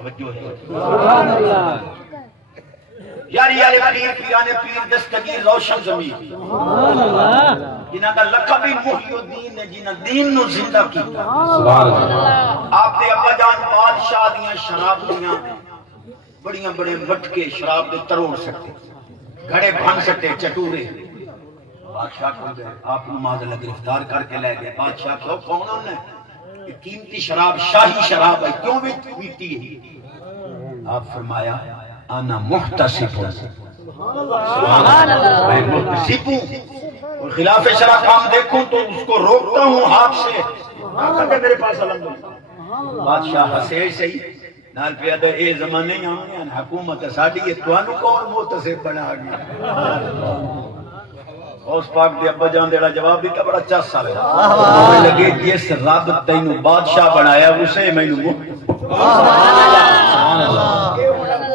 توجہ ہے سبحان اللہ یاری والے پیر پیرانے پیر دستگیر روشن زمین سبحان اللہ جنہاں کا لقب ہی محی الدین ہے جنہاں دین نو زندہ کیتا سبحان اللہ آپ دے ابا جان بادشاہ دیاں شراب دیاں بڑیاں بڑے مٹکے شراب دے تروڑ سکتے گھڑے بھن سکتے چٹورے بادشاہ کو گئے آپ نماز اللہ گرفتار کر کے لے گئے بادشاہ کیوں کون ہونا ہے یہ قیمتی شراب شاہی شراب ہے کیوں بھی پیتی ہے آپ فرمایا انا محتسب سبحان اللہ میں محتسب ہوں اور خلاف شرع کام دیکھوں تو اس کو روکتا ہوں ہاتھ سے طاقت ہے میرے پاس الحمدللہ بادشاہ ہسے صحیح نال پہ ادھر اے زمانے ہی آنے حکومت ساڑی یہ توانو کون محتسب بنا گیا اس پاک دے ابا جان دیڑا جواب دیتا بڑا چس سالے ہمیں لگے جس رب تینو بادشاہ بنایا اسے میں نو سبحان اللہ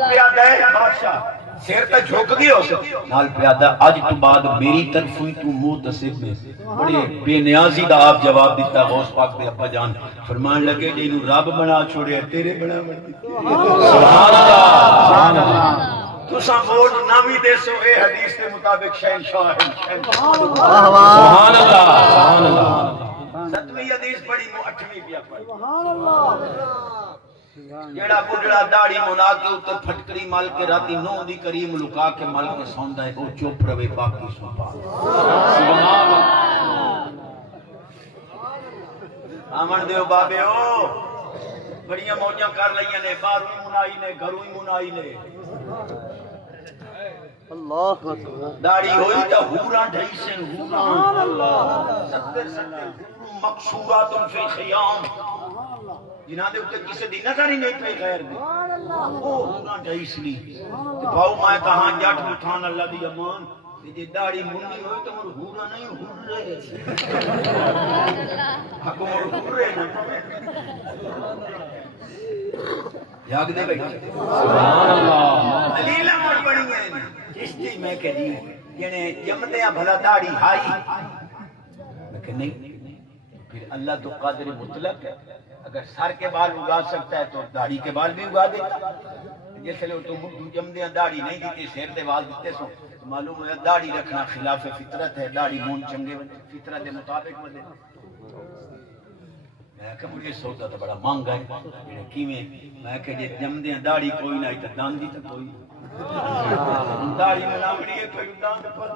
پیادہ ہے بادشاہ سیر پہ جھوک گئی ہو سکتا نال پیادہ آج تو بعد میری طرف ہوئی تو محتسب میں بڑے بے نیازی دا آپ جواب دیتا غوث پاک دے ابا جان فرمان لگے جنو رب بنا چھوڑے تیرے بنا بڑی سبحان اللہ تو سب ووٹ نامی دے سو اے حدیث کے مطابق شہنشاہ ہے سبحان اللہ سبحان اللہ ستویں حدیث پڑھی اٹھویں پیا پڑھی سبحان اللہ جیڑا بڑھڑا داڑھی منا کے اوتے پھٹکری مال کے راتی نو دی کریم لکا کے مال کے سوندا ہے او چپ روے باقی سبحان اللہ آمن دیو بابے او بڑیاں موجاں کر لئیاں نے باہرویں منائی نے گھرویں منائی نے اللہ داڑھی ہوئی تا حوراں ڈھائی سے حوراں ستر مقصورات فی الخیام جنہاں دے اوتے کسے دی نظر ہی نہیں پئی غیر دی وہ حوراں ڈھائی سی باؤ میں کہاں جٹ مٹھان اللہ دی امان جی داڑھی منی ہوئی تو مر حورا نہیں حور رہے حکم حور رہے یاد دے بیٹھا سبحان اللہ دلیلہ مر بڑی ہیں کشتی میں کہ جی یعنی جمدے ہیں بھلا داڑھی ہائی میں کہ نہیں پھر اللہ تو قادر مطلق ہے اگر سر کے بال اگا سکتا ہے تو داڑھی کے بال بھی اگا دیتا جیسے لوگ تو جمدے ہیں داڑھی نہیں دیتے سیر دے بال دیتے سو معلوم ہے داڑھی رکھنا خلاف فطرت ہے داڑھی مون چنگے فطرت مطابق بدے میں کہ مجھے سودا تو بڑا مہنگا ہے کیویں میں کہ جے جمدے ہیں داڑھی کوئی نہ تے داندی تے کوئی داڑھی بناونی ہے کوئی داند پر